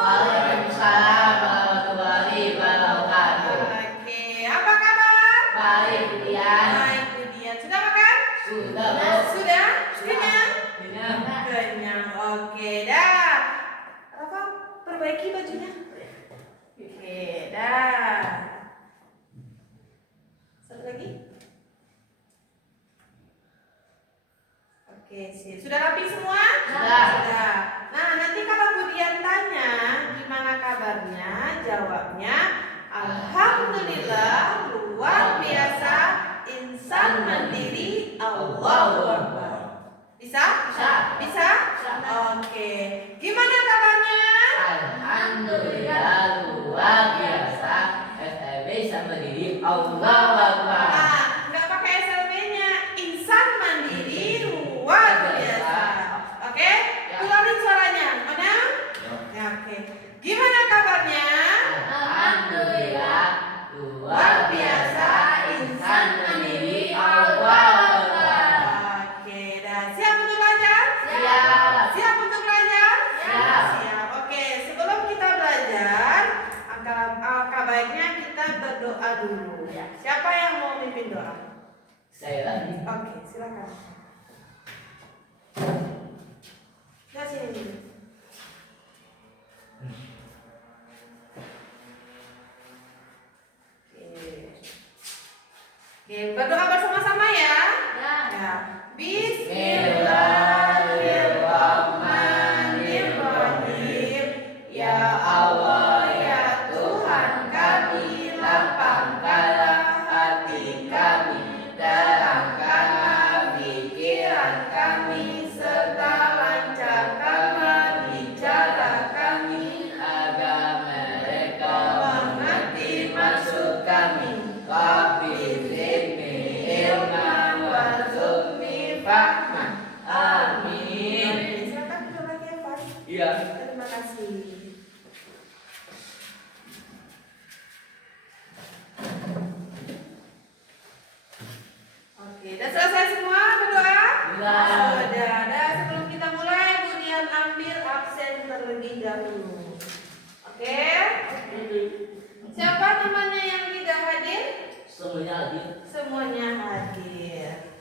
Waalaikumsalam warahmatullahi wabarakatuh. Oke, apa kabar? Baik, Budian. Baik, Budian. Sudah makan? Sudah, Bu. Sudah? Kenyang? Kenyang. Kenyang. Oke, dah. Rafa, perbaiki bajunya. Oke, dah. Satu lagi. Oke, sip. Sudah rapi semua? Sudah. Sudah. Nah, nanti kalau Budian tanya gimana kabarnya, jawabnya alhamdulillah, luar biasa, insan mandiri, Allahu Akbar. Bisa? Bisa. Bisa? Bisa. Oke. Gimana kabarnya? Alhamdulillah, luar biasa. SLB sama diri Allahu Akbar. Nah, nggak pakai SLB-nya, insan mandiri, luar biasa. Oke? Keluarin suaranya. Mana? Ya, oke. Gimana kabarnya? Alhamdulillah, luar biasa. Insan mandiri Allahu Akbar. Oke, dah. Siap untuk belajar? Siap. Siap untuk belajar? Siap. Siap. Oke, sebelum kita belajar, alangkah baiknya kita berdoa dulu ya. Siapa yang mau mimpin doa? Saya lagi. Oke, silakan. Ya, sini. Oke, berdoa bersama-sama ya. Ya. Bismillahirrahmanirrahim. Ya Allah, ya Tuhan kami, lapangkanlah hati kami, terangkanlah pikiran kami, serta lancarkanlah bicara kami, Agar mereka mengerti maksud kami. Rabbi zidni ilman warzuqni fahman. Amin. Oke, silakan duduk lagi ya, Pak. Iya. Terima kasih. Oke, udah selesai semua berdoa? Sudah. Sudah. Nah, sebelum kita mulai, Budian ambil absen terlebih dahulu. Oke? Siapa namanya yang tidak hadir? Semuanya hadir. Semuanya hadir.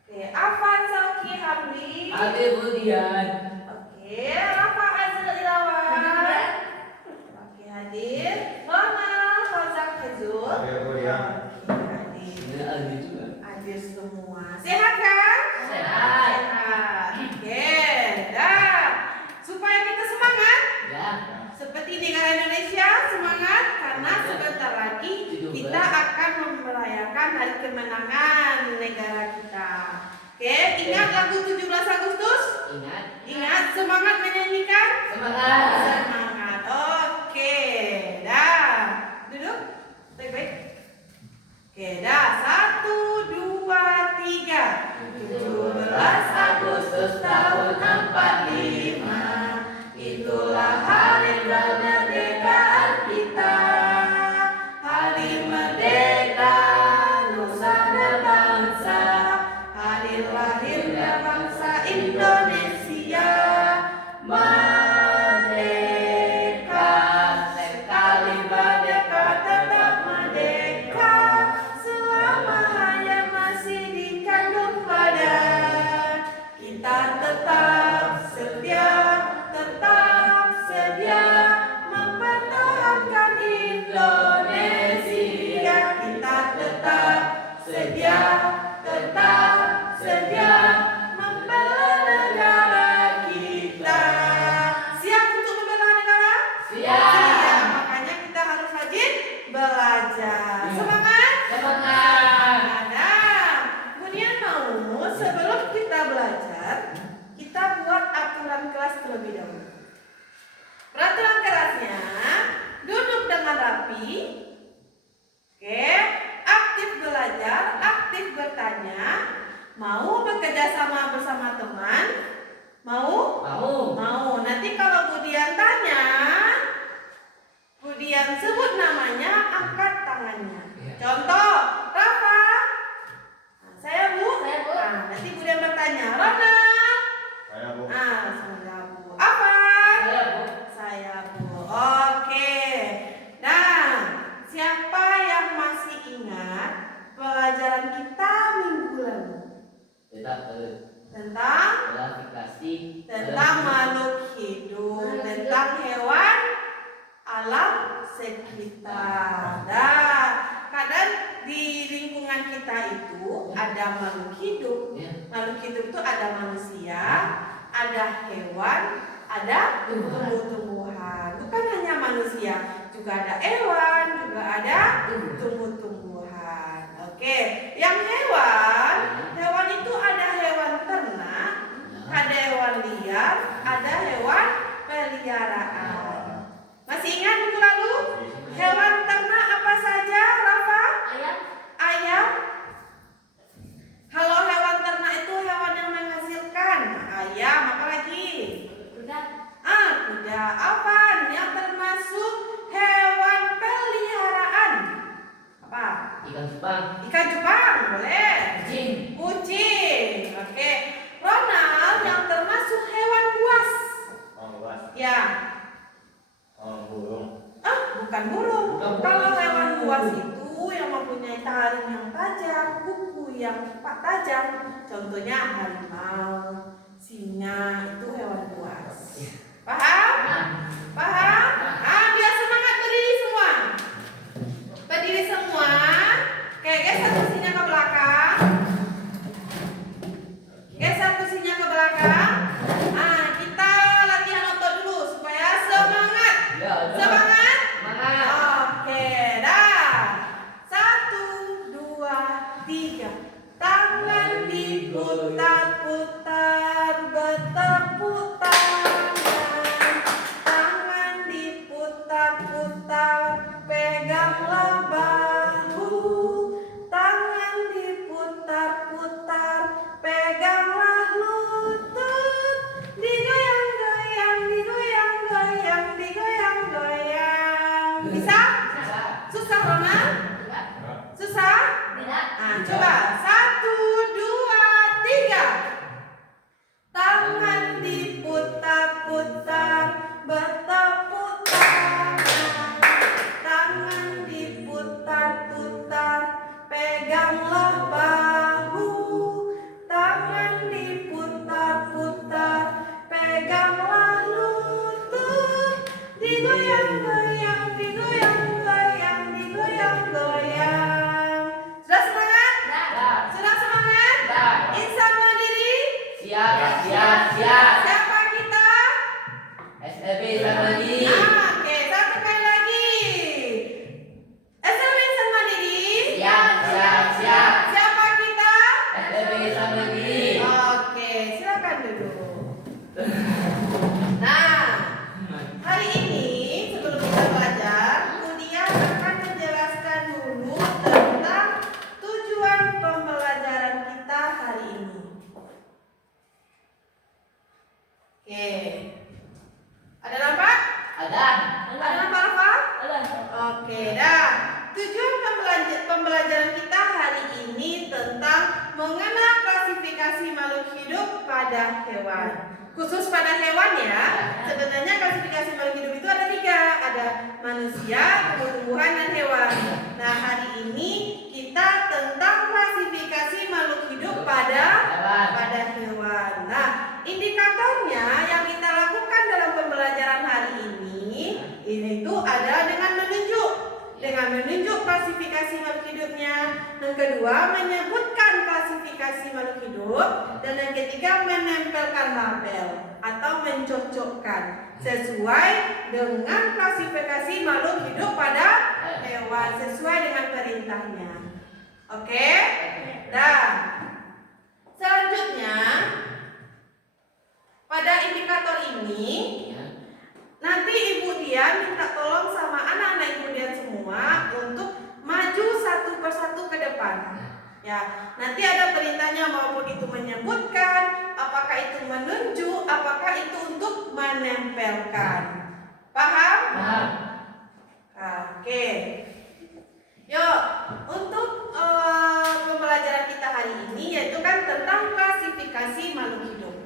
Oke, Afan Sauki Hamdi. Hadir Budian. Oke, Rafa Azril Ilawan. Oke, hadir. Ronald Fauzan Hezul. Hadir, Budian. Oke, hadir. Semuanya hadir juga. Hadir semua. Sehat kan? Sehat. Sehat. Oke, dah. Supaya kita semangat. Ya. Seperti negara Indonesia semangat karena sebentar lagi kita akan merayakan hari kemenangan negara kita. Oke, ingat lagu 17 Agustus? Ingat. Ingat, semangat menyanyikan? Semangat. Semangat. Oke, dah. Duduk. Baik-baik. Oke, dah. 1, 2, 3. 17 Agustus tahun 45. Itulah hari kemerdekaan kita. Hari merdeka nusa dan bangsa. Hari lahirnya bangsa Indonesia. Merdeka. tentang makhluk hidup, tentang hewan, alam sekitar. Nah, kadang di lingkungan kita itu ada makhluk hidup. Makhluk hidup itu ada manusia, ada hewan, ada tumbuh-tumbuhan. Bukan hanya manusia, juga ada hewan, juga ada tumbuh-tumbuhan. Oke, yang hewan itu ada hewan ternak, ada hewan liar, ada hewan peliharaan. Masih ingat minggu lalu? Hewan ternak apa saja, Rafa? Ayam. Kalau hewan ternak itu hewan yang menghasilkan. Ayam, apa lagi? Kuda. Apa? Yang termasuk hewan peliharaan. Apa? Ikan Jepang, boleh. Kucing. Oke. Ronald, yang termasuk hewan buas. Ya. Burung. Bukan burung. Kalau hewan buas itu yang mempunyai taring yang tajam, kuku yang tajam, contohnya harimau, singa, itu hewan buas. Paham? Paham? Biar semangat berdiri semua. Berdiri semua. Oke, geser kursinya ke belakang. Geser kursinya ke belakang. Kita latihan otot dulu supaya semangat. Semangat. Oke, dah. 1, 2, 3. Tangan diputar-putar, bertepuk tangan. Tangan diputar-putar, peganglah bahu. Tangan diputar-putar, peganglah lutut. Digoyang-goyang, digoyang-goyang, digoyang-goyang. Bisa? Susah, Ronald? Susah? Coba. 1, 2, 3. Tangan diputar-putar, bertepuk tangan. Tangan diputar-putar, peganglah bahu. Tangan diputar-putar, peganglah lutut. Digoyang-goyang, digoyang-goyang, digoyang-goyang. Sudah semangat? Sudah semangat? Insan Mandiri? Siap. Siapa kita? SLB Samadi. Oke, satu kali lagi. SLB Insan Mandiri? Siap. Siapa kita? SLB Samadi. Oke, silakan duduk. Nah, hari ini sebelum kita belajar, Kudia akan menjelaskan dulu tentang tujuan pembelajaran kita hari ini. Oke. Ada nampak? Ada. Ada nampak apa? Oke, dah. Tujuan pembelajaran kita hari ini tentang mengenal klasifikasi makhluk hidup pada hewan. Khusus pada hewan ya. Sebenarnya klasifikasi makhluk hidup itu ada 3. Ada manusia, tumbuh-tumbuhan, dan hewan. Nah, hari ini kita tentang klasifikasi makhluk hidup pada hewan. Nah, indikatornya yang kita lakukan dalam pembelajaran hari ini itu adalah dengan menunjuk klasifikasi makhluk hidupnya. Yang kedua, menyebutkan klasifikasi makhluk hidup. Dan yang ketiga, menempelkan label atau mencocokkan sesuai dengan klasifikasi makhluk hidup pada hewan, sesuai dengan perintahnya. Oke? Nah, selanjutnya pada indikator ini nanti Ibu Dian minta tolong sama anak-anak Ibu Dian semua untuk maju satu persatu ke depan. Ya, nanti ada perintahnya maupun itu menyebutkan, apakah itu menunjuk, apakah itu untuk menempelkan. Paham? Oke. Yuk, untuk pembelajaran kita hari ini yaitu kan tentang klasifikasi makhluk hidup.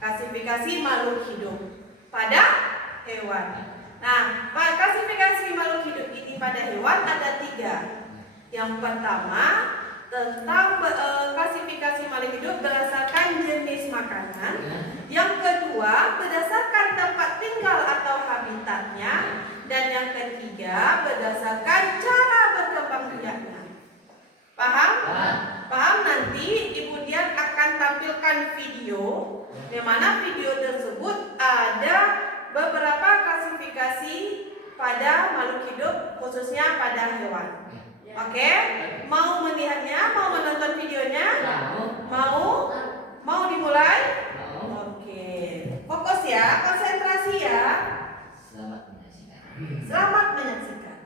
Klasifikasi makhluk hidup pada hewan. Nah, klasifikasi makhluk hidup ini pada hewan ada 3. Yang pertama tentang klasifikasi makhluk hidup berdasarkan jenis makanan. Yang kedua, berdasarkan tempat tinggal atau habitatnya. Dan yang ketiga, berdasarkan cara berkembang biaknya. Paham? Paham? Nanti Ibu Dian akan tampilkan video, di mana video tersebut ada beberapa klasifikasi pada makhluk hidup, khususnya pada hewan. Oke? Mau melihatnya? Mau menonton videonya? Mau? Mau dimulai? Oke. Fokus ya, konsentrasi ya. Selamat menyaksikan. Selamat menyaksikan.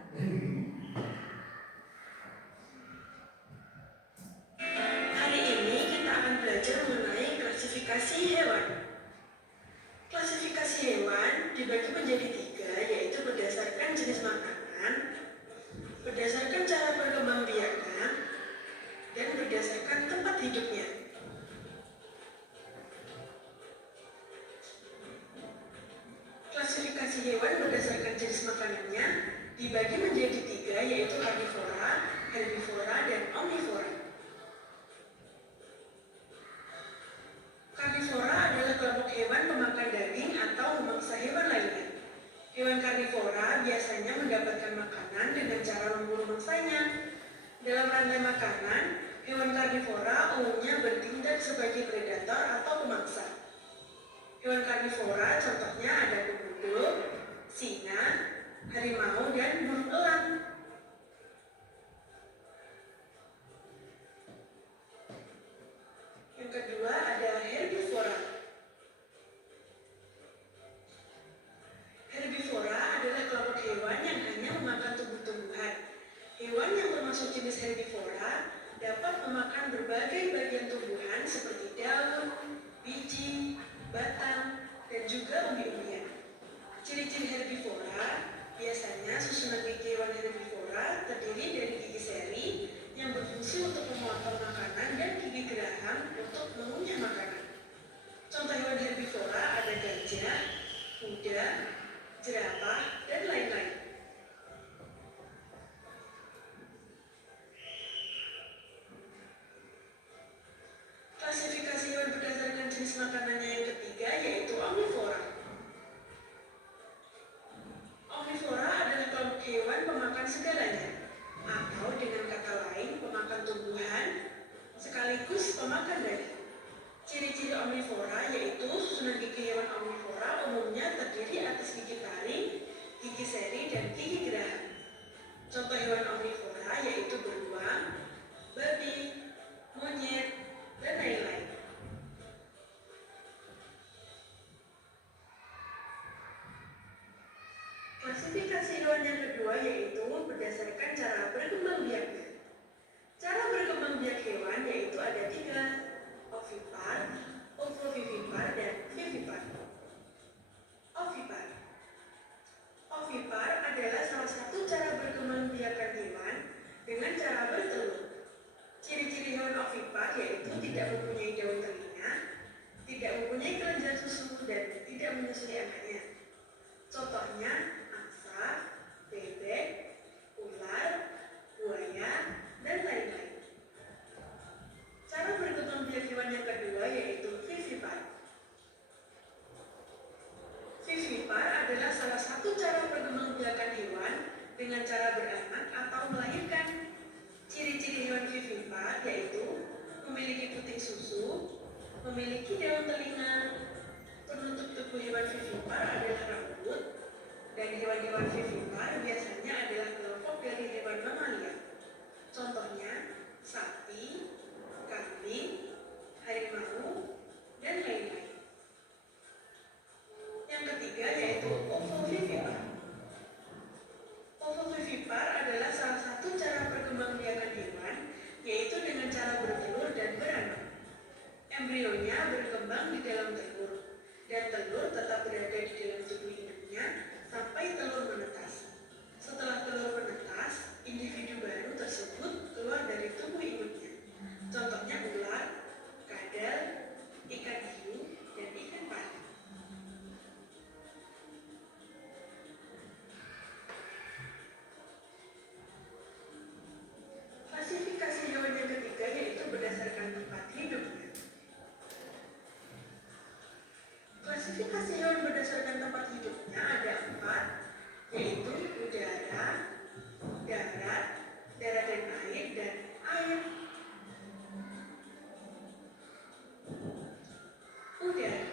Hari ini kita akan belajar mengenai klasifikasi hewan. Klasifikasi hewan dibagi menjadi 3, yaitu berdasarkan jenis makanan, berdasarkan cara berkembang biaknya, dan berdasarkan tempat hidupnya. Klasifikasi hewan berdasarkan jenis makanannya dibagi menjadi 3, yaitu karnivora, herbivora, dan omnivora. Karnivora adalah kelompok hewan pemakan daging atau memangsa hewan lainnya. Hewan karnivora biasanya mendapatkan makanan dengan cara memburu mangsanya. Dalam rantai makanan, hewan karnivora umumnya bertindak sebagai predator atau pemangsa. Hewan karnivora contohnya ada komodo, singa, harimau, dan burung elang. Yang kedua ada herbivora. Herbivora adalah kelompok hewan yang hanya memakan tumbuh-tumbuhan. Hewan yang termasuk jenis herbivora dapat memakan berbagai bagian tumbuhan seperti daun, biji, batang, dan juga umbi-umbian. Ciri-ciri herbivora biasanya susunan gigi hewan herbivora terdiri dari gigi seri yang berfungsi untuk memotong makanan dan gigi geraham untuk mengunyah makanan. Contoh hewan herbivora ada gajah, kuda, jerapah, dan lain-lain. Klasifikasi hewan berdasarkan jenis makanannya yang ketiga yaitu omnivora. Omnivora adalah kelompok hewan pemakan segalanya, atau dengan kata lain pemakan tumbuhan sekaligus pemakan daging. Ciri-ciri omnivora yaitu susunan gigi hewan omnivora umumnya terdiri atas gigi taring, gigi seri, dan gigi geraham. Contoh hewan omnivora yaitu beruang, babi, monyet, dan lain-lain. Klasifikasi hewan yang kedua yaitu berdasarkan cara berkembang biaknya. Cara berkembang biak hewan yaitu ada 3, ovipar, ovovivipar, dan vivipar. Ovipar. Ovipar adalah salah satu cara berkembang biakan hewan dengan cara bertelur. Ciri-ciri hewan ovipar yaitu tidak mempunyai daun telinga, tidak mempunyai kelenjar susu, dan tidak menyusui anaknya. Contohnya angsa, bebek, ular, buaya, dan lain-lain. Cara berkembang biak hewan yang kedua yaitu vivipar. Vivipar adalah salah satu cara berkembang biakan hewan dengan cara beranak atau melahirkan. Ciri-ciri hewan vivipar yaitu memiliki puting susu, memiliki daun telinga. Penutup tubuh hewan vivipar adalah rambut, dan hewan-hewan vivipar biasanya adalah kelompok dari hewan mamalia. Contohnya sapi, kambing, harimau, dan lain-lain. Yang ketiga yaitu ovovivipar. Ovovivipar adalah salah satu cara perkembangbiakan hewan, yaitu dengan cara bertelur dan beranak. Embrionya berkembang di dalam telur, dan telur tetap berada di dalam tubuh induknya sampai telur menetas. Setelah telur menetas, individu baru tersebut keluar dari Klasifikasi hewan berdasarkan tempat hidupnya ada 4, yaitu udara, darat, darat dan air, dan air. Udara.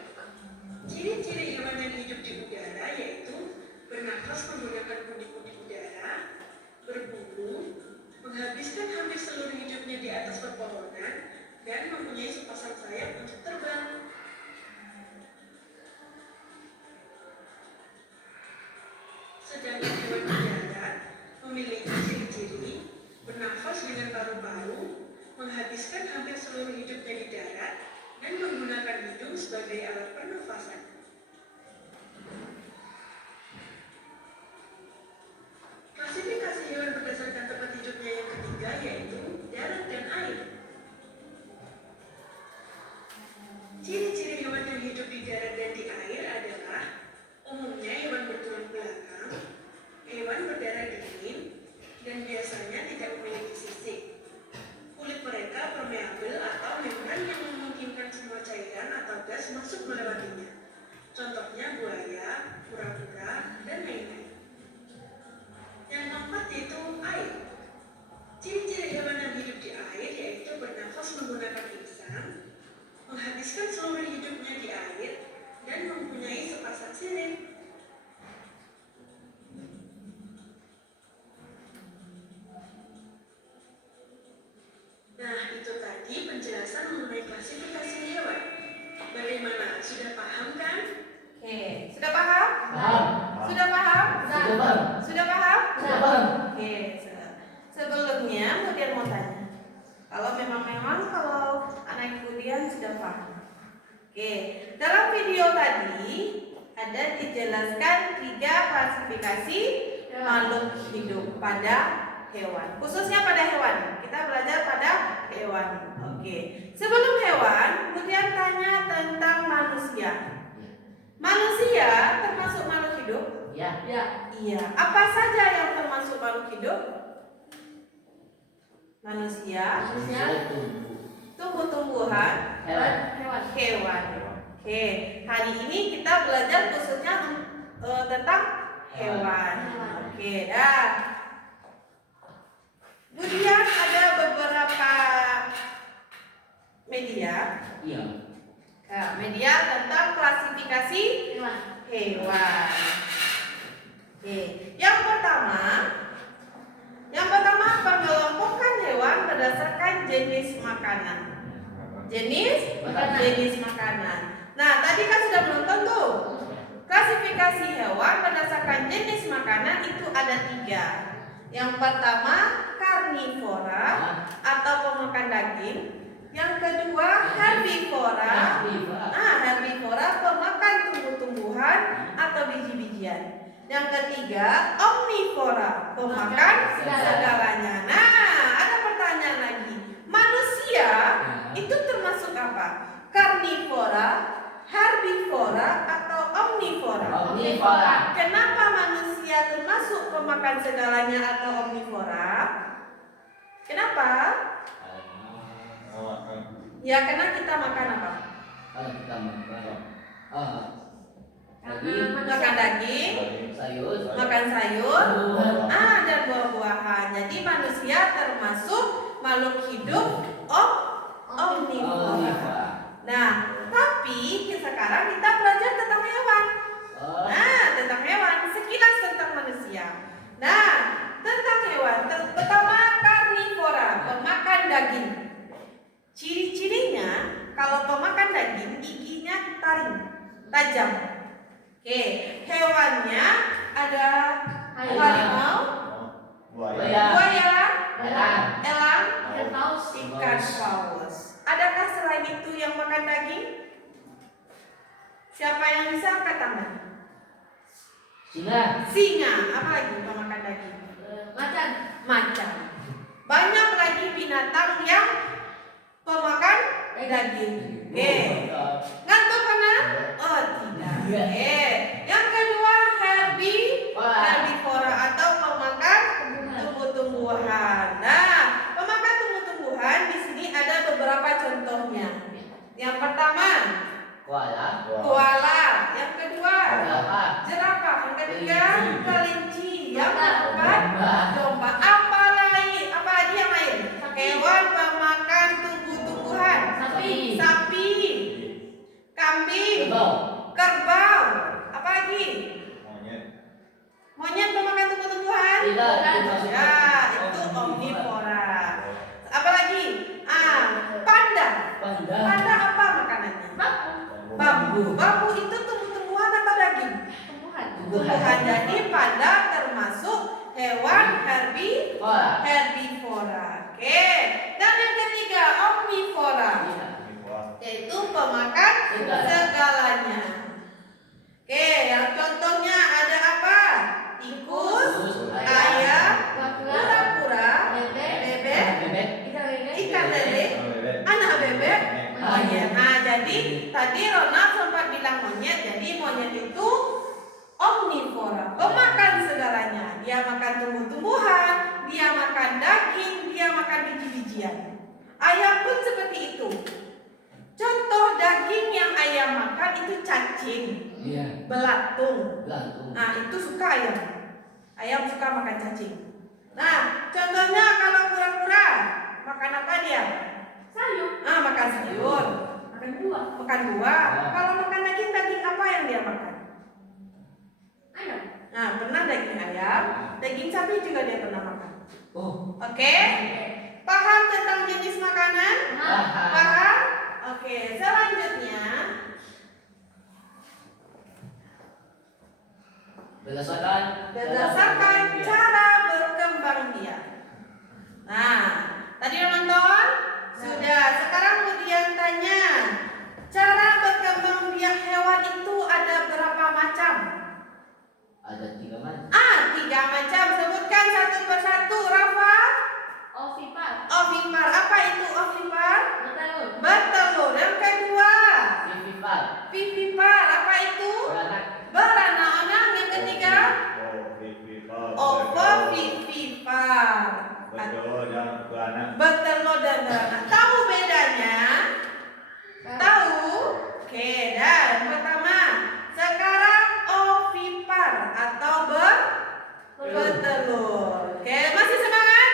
Ciri-ciri hewan yang hidup di udara yaitu bernafas menggunakan pundi-pundi udara, berbulu, menghabiskan hampir seluruh hidupnya di atas pepohonan, dan mempunyai sepasang sayap untuk terbang. Sedangkan hewan di darat memiliki ciri-ciri bernafas dengan paru-paru, menghabiskan hampir seluruh hidupnya di darat, dan menggunakan hidung sebagai alat pernafasan. Klasifikasi hewan berdasarkan tempat hidupnya yang ketiga yaitu darat dan air. Ciri-ciri hewan yang hidup di darat dan di air adalah umumnya hewan bertulang belakang, hewan berdarah dingin, dan biasanya tidak memiliki sisik. Kulit mereka permeabel atau membran yang memungkinkan semua cairan atau gas masuk melewatinya. Contohnya buaya, kura-kura, dan lain-lain. Yang keempat yaitu air. Ciri-ciri hewan yang hidup di air yaitu bernafas menggunakan insang, menghabiskan seluruh hidupnya di air, dan mempunyai sepasang sirip. Nah, itu tadi penjelasan mengenai klasifikasi hewan. Bagaimana? Sudah paham kan? Oke, sudah paham? Paham. Sudah paham? Sudah paham. Sudah paham? Sudah paham. Oke, sebelumnya kemudian mau tanya. Kalau kalau anak kemudian sudah paham. Oke, dalam video tadi ada dijelaskan 3 klasifikasi makhluk hidup pada hewan. Khususnya pada hewan. Kita belajar pada hewan. Oke. Sebelum hewan, kemudian tanya tentang manusia. Manusia termasuk makhluk hidup? Ya. Iya. Apa saja yang termasuk makhluk hidup? Manusia, tumbuh-tumbuhan, hewan. Oke. Hari ini kita belajar khususnya tentang hewan. Oke, dah. Kemudian ada beberapa media. Iya. Media tentang klasifikasi hewan. Oke. Yang pertama pengelompokan hewan berdasarkan jenis makanan. Jenis makanan. Nah, tadi kan sudah menonton tuh. Klasifikasi hewan berdasarkan jenis makanan itu ada 3. Yang pertama karnivora atau pemakan daging. Yang kedua herbivora. Herbivora pemakan tumbuh-tumbuhan atau biji-bijian. Yang ketiga omnivora pemakan segalanya. Nah, ada pertanyaan lagi. Manusia itu termasuk apa? Karnivora, herbivora atau omnivora? Omnivora. Kenapa manusia termasuk pemakan segalanya atau omnivora? Kenapa? Ya, karena kita makan apa? Kita makan Makan daging, makan sayur, dan buah-buahan. Jadi manusia termasuk makhluk hidup omnivora. Nah, tapi sekarang kita belajar tentang hewan. Tentang hewan, sekilas tentang manusia. Nah, tentang hewan, pertama karnivora, pemakan daging. Ciri-cirinya, kalau pemakan daging, giginya taring, tajam. Oke, hewannya ada harimau, buaya, elang, ikan paus. Adakah selain itu yang makan daging? Siapa yang bisa angkat tangan? Singa. Apa lagi pemakan daging? Macan. Banyak lagi binatang yang pemakan daging. Ngantuk karena? Oh, tidak. Yang kedua herbivora atau pemakan tumbuh-tumbuhan. Nah, pemakan tumbuh-tumbuhan di sini ada beberapa contohnya. Yang pertama, koala. tumbuhan. Jadi pada termasuk hewan herbivora. Oke. Dan yang ketiga omnivora, yaitu pemakan segalanya. Oke, yang contohnya ada apa? Tikus, ayam, kura-kura, bebek, ikan lele, anak bebek, monyet. Nah, jadi tadi Ronald sempat bilang monyet. Jadi monyet itu omnivora, pemakan segalanya. Dia makan tumbuh-tumbuhan, dia makan daging, dia makan biji-bijian. Ayam pun seperti itu. Contoh daging yang ayam makan itu cacing, belatung. Nah, itu suka ayam. Ayam suka makan cacing. Nah, contohnya kalau kura-kura makan apa dia? Sayur. Makan sayur. Makan buah. Kalau makan daging apa yang dia makan? Ayam. Nah, pernah daging ayam, daging sapi juga dia pernah makan. Oke? Paham tentang jenis makanan? Paham? Oke, selanjutnya berdasarkan cara berkembang biak. Nah, tadi udah nonton? Sudah. Sekarang kemudian tanya, cara berkembang biak hewan itu ada berapa macam? Ada 3 macam. 3 macam. Sebutkan satu persatu, Rafa. Ovipar. Ovipar. Apa itu ovipar? Bertelur. Bertelur. Yang kedua, vivipar. Apa itu? Beranak. Yang ketiga, ovovivipar. Bertelur dan beranak. Tahu bedanya? Tahu? Oke, dan pertama, sekarang ovipar atau bertelur. Oke, masih semangat?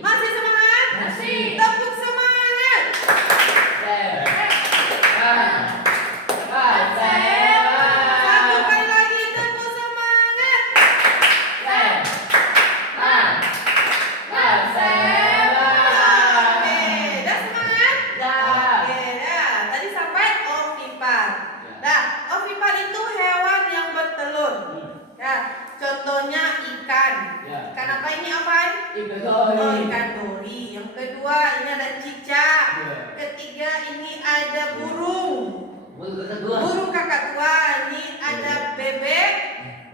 Masih semangat? Tepuk semangat. Satu kali lagi tepuk semangat. Oke, dah semangat? Oke, dah. Tadi sampai ovipar. Nah, ovipar itu hewan yang bertelur. Ya, contohnya ikan. Ikan apa ini, Ovan? Ikan dori. Yang kedua ini ada cicak. Ketiga ini ada burung kakak tua. Ini ada bebek,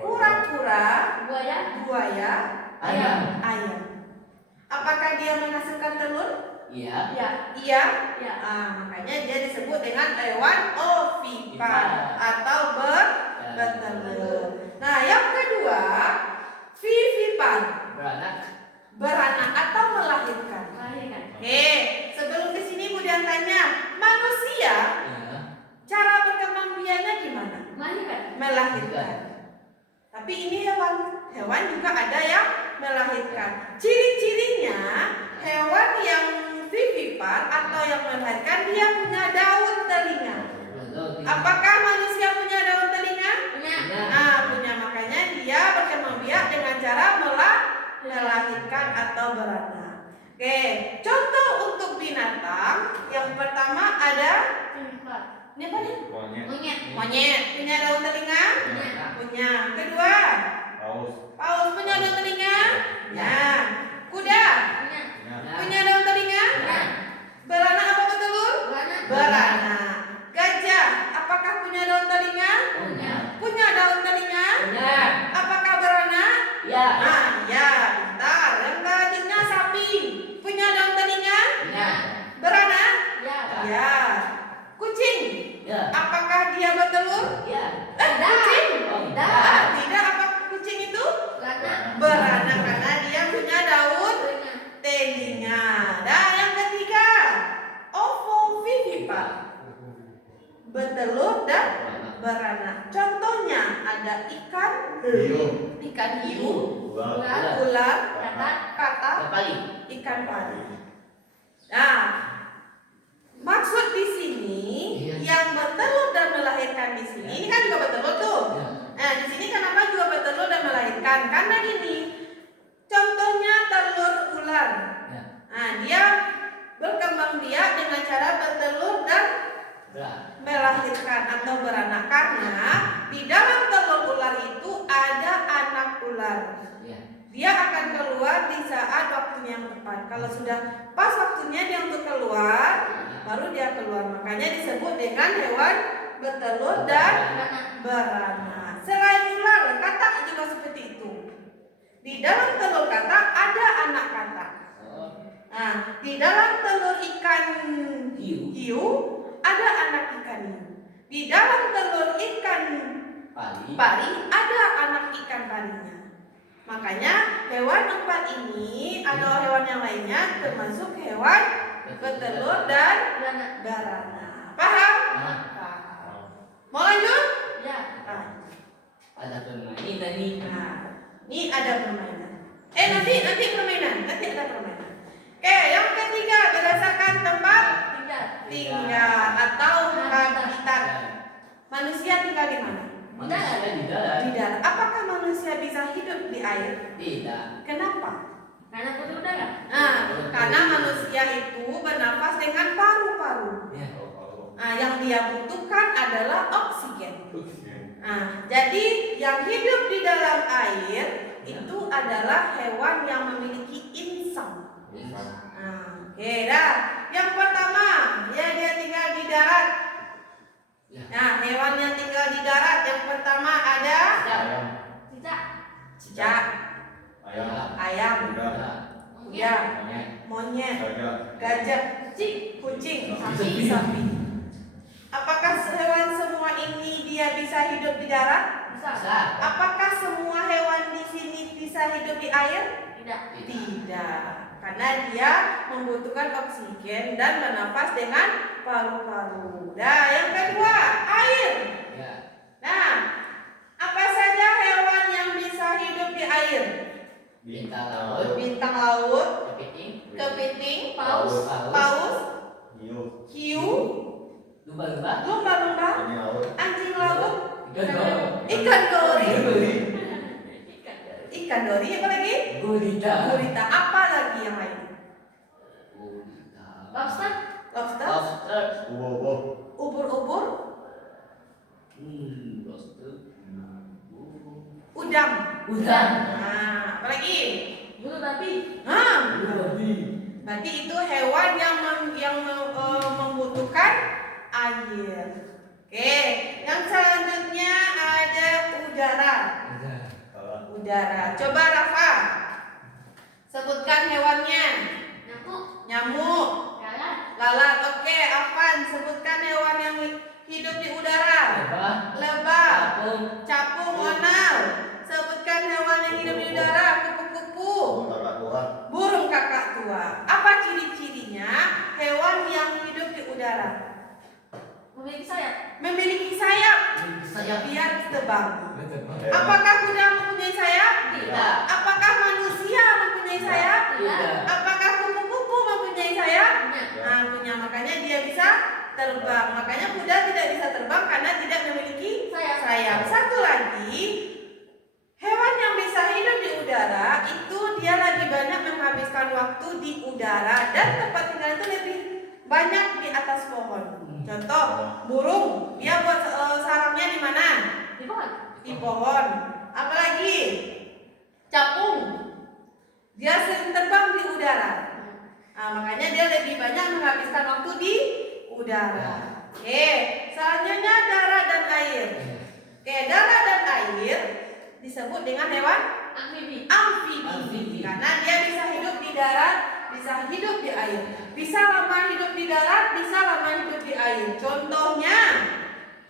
kura-kura, buaya, ayam. Apakah dia menghasilkan telur? Iya. Makanya dia disebut dengan hewan ovipar atau bertelur. Nah, yang kedua vivipar, beranak atau melahirkan. Oke, sebelum ke sini kemudian tanya, manusia cara berkembang biaknya gimana? Melahirkan. Tapi ini hewan juga ada yang melahirkan. Ciri-cirinya hewan yang vivipar atau yang melahirkan dia punya daun telinga. Apakah manusia punya daun telinga? Punya. Makanya dia berkembang biak dengan cara melahirkan atau beranak. Oke, contoh untuk binatang yang pertama ada ini apa nih? Monyet. Punya daun telinga? Punya. Kedua, paus punya daun telinga? Ya. Kuda punya daun telinga? Beranak apa bertelur? Beranak. Gajah apakah punya daun telinga? Punya daun telinga? Apakah beranak? Ya. Bentar. Yang selanjutnya sapi punya daun telinga? Beranak? Ya. Kucing apakah dia bertelur? Kucing? Tidak. Apa kucing itu? Beranak karena dia punya daun telinga. Dan yang ketiga, ovovivipar, bertelur dan beranak. Contohnya ada ikan hiu, ular, katak, ikan pari. Nah, maksud di sini yang bertelur dan melahirkan di sini, ini kan juga bertelur tuh. Nah, di sini kenapa juga bertelur dan melahirkan? Karena gini, contohnya telur ular. Nah, dia berkembang biak dengan cara bertelur dan melahirkan atau beranak karena di dalam telur ular itu ular. Ya. Dia akan keluar di saat waktunya yang tepat. Kalau sudah pas waktunya dia untuk keluar, baru dia keluar. Makanya disebut dengan hewan bertelur dan beranak. Selain ular, katak juga seperti itu. Di dalam telur katak ada anak katak. Oh. Nah, di dalam telur ikan Hiu. ada anak ikan hiu. Di dalam telur ikan Pari. pari ada anak ikan parinya. Makanya hewan empat ini atau hewan yang lainnya termasuk hewan bertelur dan beranak. Paham? Nah, Mau lanjut? Ya. Nah, ada permainan nih. ini ada permainan. Nanti permainan. Nanti ada permainan. Oke, yang ketiga berdasarkan tempat tinggal atau habitat. Manusia tinggal di mana? Manusia di darat. Di darat. Apakah manusia bisa hidup di air? Tidak. Kenapa? Karena butuh udara. Nah, karena manusia itu bernafas dengan paru-paru. Ya. Nah, yang dia butuhkan adalah oksigen. Nah, jadi yang hidup di dalam air itu adalah hewan yang memiliki insang. Nah, oke dah. Yang pertama, ya dia tinggal di darat. Ya. Nah, hewan yang tinggal di darat yang pertama ada Ayam. Cicak. cicak, ayam, Ya. ya, monyet, Gajah. gajah, Kucing. kucing, Sapi. sapi. Apakah hewan semua ini dia bisa hidup di darat? Bisa. Apakah semua hewan di sini bisa hidup di air? Tidak. Tidak, karena dia membutuhkan oksigen dan bernafas dengan paru-paru. Nah, yang kedua, air. Ya. Nah, apa saja hewan yang bisa hidup di air? Bintang laut. Bintang laut, Kepiting. kepiting, Paus. paus, Hiu. hiu, Lumba-lumba. lumba-lumba, Ini laut. anjing laut, Ikan dori. ikan dori, Ikan. ikan dori, apa lagi? Gurita. Gurita, apa lagi yang lain? Gurita. Lobster. Lobster, Lobster. Ubo-ubo. ubur-ubur, Lobster. udang. Udang. Nah, apa lagi? Bulu babi. Nah, Babi. berarti itu hewan yang membutuhkan air. Oke, yang selanjutnya ada udara. Udara. Coba Rafa, sebutkan hewannya. Nyamuk. Nyamuk, Lalat. lalat. Oke, Afan, sebutkan hewan yang hidup di udara. Lebah. Lebah, Capung. capung, onal. Sebutkan hewan yang hidup di udara. Kupu-kupu, Kakak tua. burung kakak tua. Apa ciri-cirinya hewan yang hidup di udara? Memiliki sayap. Memiliki sayap Sayap. biar terbang. Hewan. Apakah kuda mempunyai sayap? Tidak. Apakah manusia mempunyai sayap? Tidak. Apakah kupu-kupu mempunyai sayap? Punya. Nah, punya. Makanya dia bisa terbang. Makanya kuda tidak bisa terbang karena tidak memiliki Sayap. sayap. Satu lagi, hewan yang bisa hidup di udara itu dia lebih banyak menghabiskan waktu di udara dan tempat tinggal itu lebih banyak di atas pohon. Contoh, burung, dia buat sarangnya di mana? Di pohon. Di pohon. Apalagi capung, dia sering terbang di udara. Nah, makanya dia lebih banyak menghabiskan waktu di udara. Oke, selanjutnya darat dan air. Oke, darat dan air disebut dengan hewan Amfibi. amfibi karena dia bisa hidup di darat, bisa hidup di air. Bisa lama hidup di darat, bisa lama hidup di air. Contohnya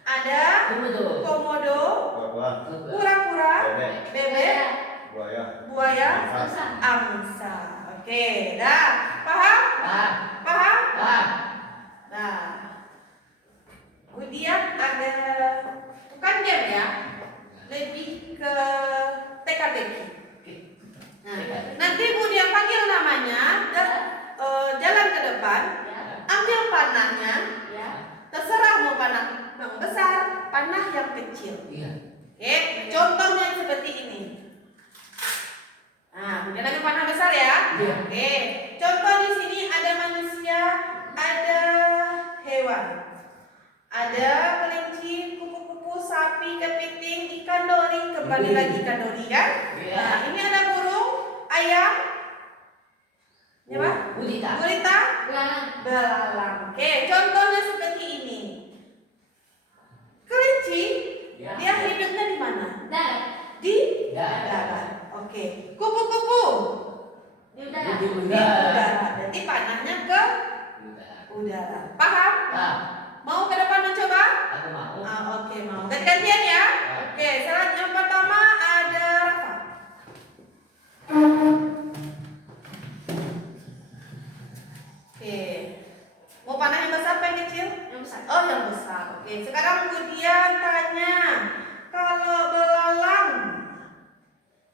ada Komodo. komodo, Kuah-kuah. kura-kura, Bebek. bebek, Buaya. buaya, Angsa. angsa. Oke, dah. Paham? Ah. Paham? Ah. Nah, kemudian ada bukan game ya, lebih ke teka-teki. Nah, nanti Bu dia panggil namanya, dan jalan ke depan, Ya. ambil panahnya, Ya. terserah mau panah yang besar, panah yang kecil. Iya. Oke, contohnya seperti ini. Nah, kemudian lagi panah besar ya. Iya. Oke, contoh di sini ada manusia, ada hewan, ada kelinci, kupu-kupu, sapi, kepiting, ikan dori, kembang kembali lagi ikan dori kan? Iya. Nah, ini ada burung, ayam, ya Pak? Gurita. Gurita, Belalang. belalang. Oke, contohnya seperti ini. Kelinci, Ya. dia hidupnya di mana? Darat. Di Darat. darat. Oke, kupu-kupu Di udara. Di di udara. udara. Jadi panahnya ke Udara. udara. Paham? Nah, Mau ke depan mencoba? aku mau. Oke, mau. Gantian ya. Oke, syarat yang pertama ada Rafa. Oke. Mau panah yang besar apa yang kecil? Yang besar. Oh, yang besar. Oke, sekarang kemudian tanya, kalau belalang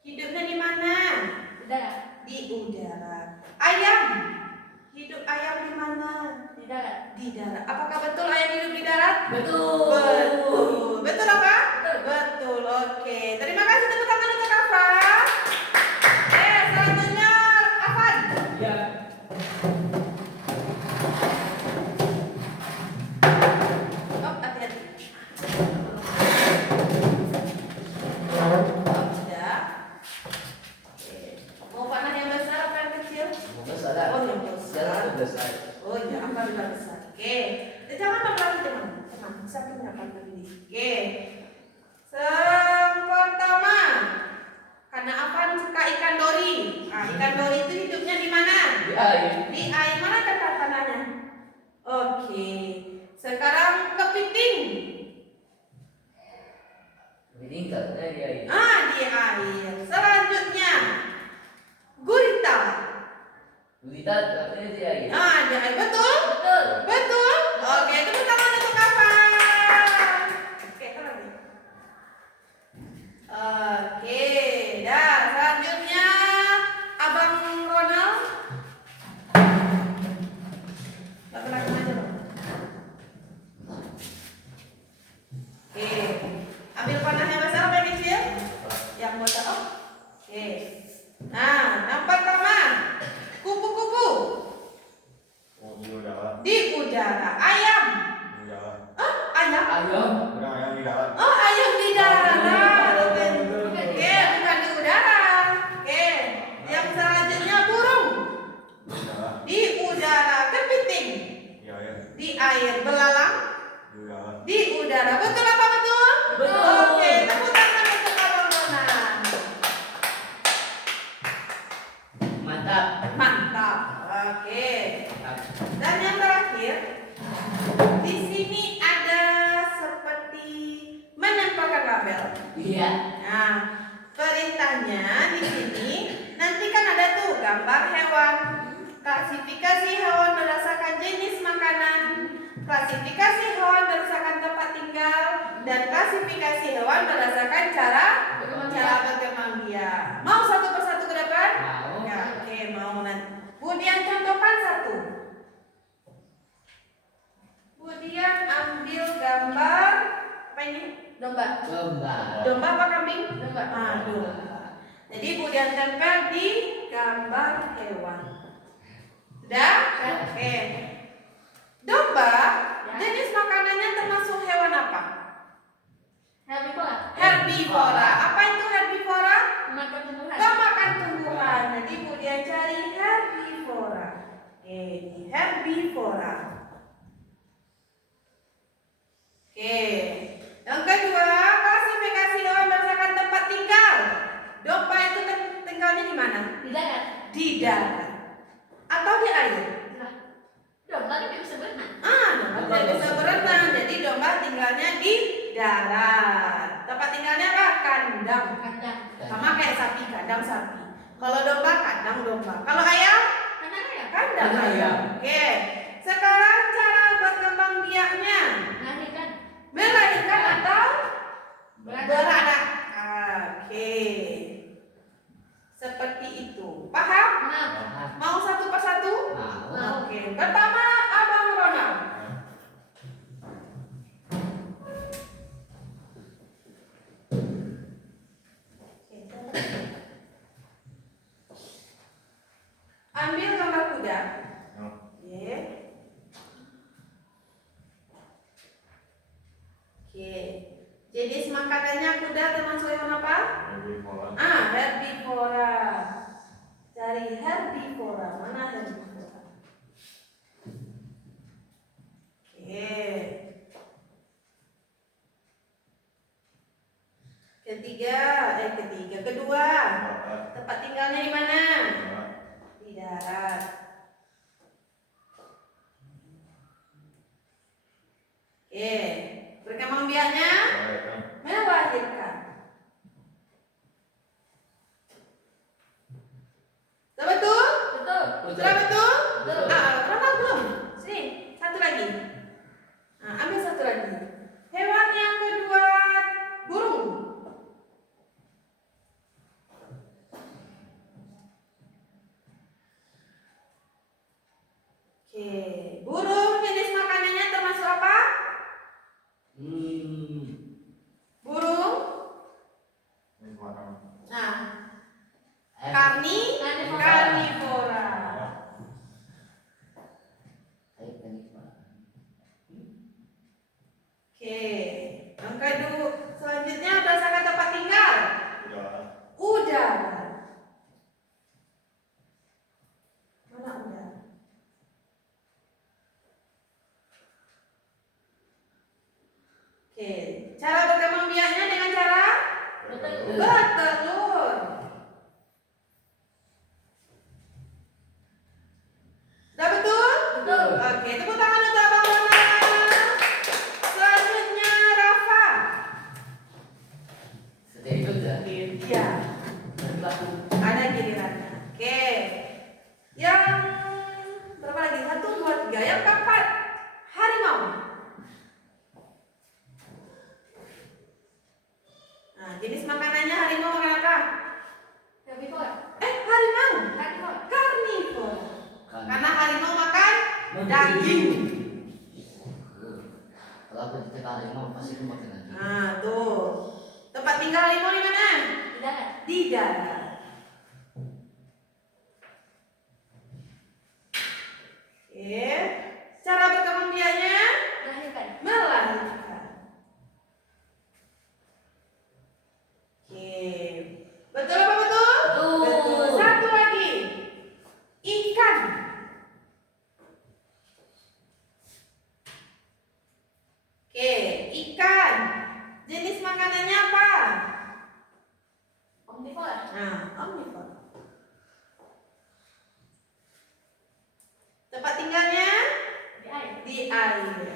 hidupnya di mana? Udara. Di udara. Ayam, hidup ayam di mana? Di darat. Di darat. Apakah betul ayam hidup di darat? Betul. Betul. Betul apa? Betul. Betul. Oke. Terima kasih tepuk tangan untuk Afa. Selanjutnya Afan. Ya. Oh, hati-hati. Oh, tidak. Oke. Mau panah yang besar apa yang kecil? Mau besar. Oh, yang besar. Jangan besar. Oh iya, apa udah besar. Oke. Jangan lagi teman. Tenang, sampingnya akan berdiri. Oke. Yang pertama, karena Afan suka ikan dori. Nah, ikan dori itu hidupnya di mana? Di air. Di air. Mana kata tanahnya? Oke. Sekarang kepiting. Meninggalnya di air. Di air. Selanjutnya gurita. Gurita katanya di air. Di air. Betul? Betul. Betul? Oke, tepuk tangan untuk Afan. Oke, keren ya? Oke, dah. Selanjutnya Abang Ronald. Laki-laki aja dong. Oke, ambil panah yang besar apa yang kecil? Yang besar. Oh. Oke. Nah, yang pertama kupu-kupu Oh, di udara. di udara. Ayam. Di udara. Ayam. Ayam. Udara yang di darat. Oh, ayam di darat. Oke, Betul. bukan di udara. Oke, yang selanjutnya burung Di udara. di udara. Kepiting Di air. di air. Belalang Di udara. di udara. Betul apa betul? Betul. Oke, tepuk tangan untuk Abang Ronald. Mantap. Mantap. Oke. Dan yang terakhir, di sini ada seperti menempelkan label. Iya. Nah, perintahnya di sini nanti kan ada tuh gambar hewan, klasifikasi hewan berdasarkan jenis makanan, klasifikasi hewan berdasarkan tempat tinggal, dan klasifikasi hewan berdasarkan cara berkembang biak. Mau satu persatu ke depan? Mau. Ya, oke, mau nanti. Kemudian contohkan satu. Kemudian ambil gambar apa ini? Domba. Domba. Domba apa kambing? Domba. Domba. Jadi kemudian tempel di gambar hewan. Sudah? Ya. Oke. Domba, Ya. jenis makanannya termasuk hewan apa? Herbivora. Herbivora. Apa itu herbivora? Memakan tumbuhan. Pemakan tumbuhan. Jadi kemudian cari herbivora. Oke, ini herbivora. Oke. Yang kedua, klasifikasi hewan berdasarkan tempat tinggal. Domba itu tinggalnya di mana? Di darat. Di darat atau di air? Nah, domba kan bisa berenang. Domba tidak bisa berenang, jadi domba tinggalnya di darat. Tempat tinggalnya apa? Kandang. Kandang. Sama kayak sapi, kandang sapi. Kalau domba, kandang domba. Kalau ayam, Kandang ya? kandang Kandang ayam. ayam. Oke. Sekarang cara berkembang biaknya, Melahirkan. melahirkan atau Beranak. beranak. Oke. Seperti itu. Paham? Paham. Mau satu persatu? Mau. Oke. Pertama, Abang Ronald. Ambil gambar kuda. Oke. Oke. Jenis makanannya Herbivora. Herbivora. Cari herbivora. Mana herbivora? Oke. Kedua. Darat. Tempat tinggalnya di mana? Darat. Di darat. Oke. Perkembangbiaknya Melahirkan. melahirkan. Sudah betul? Betul. Sudah betul? Betul. Kenapa belum? Sini, satu lagi. Ambil satu lagi. Hewan yang kedua, burung. Oke, burung jenis makanannya termasuk apa? Burung. Ini makanan. Nah, Ayo, karnivora. Oke, angka dulu. Selanjutnya berdasarkan tempat tinggal. Udara. Udara. Mana udara? Oke, cara berkembang biaknya dengan cara bertelur. Sudah betul? Betul. Oke, tepuk tangan untuk Abang Rona. Selanjutnya Rafa. Setelah itu dah. Iya, Berlaku. ada gilirannya. Oke. Yang berapa lagi? 1, 2, 3. Yang keempat, harimau. Nah, jenis makanannya harimau makan apa? Herbivora. Harimau. Karnivora. Karnivora. Karena harimau makan daging. Kalau aku ditekan harimau pasti aku makan daging. Nah, tuh. Tempat tinggal harimau di mana? Di darat. Di darat. Oke. Cara berkembang biaknya Melahirkan. melahirkan. Oke. Betul apa betul? Betul. Satu lagi. Ikan. Oke, ikan. Jenis makanannya apa? Omnivora. Omnivora. Tempat tinggalnya Di air. di air.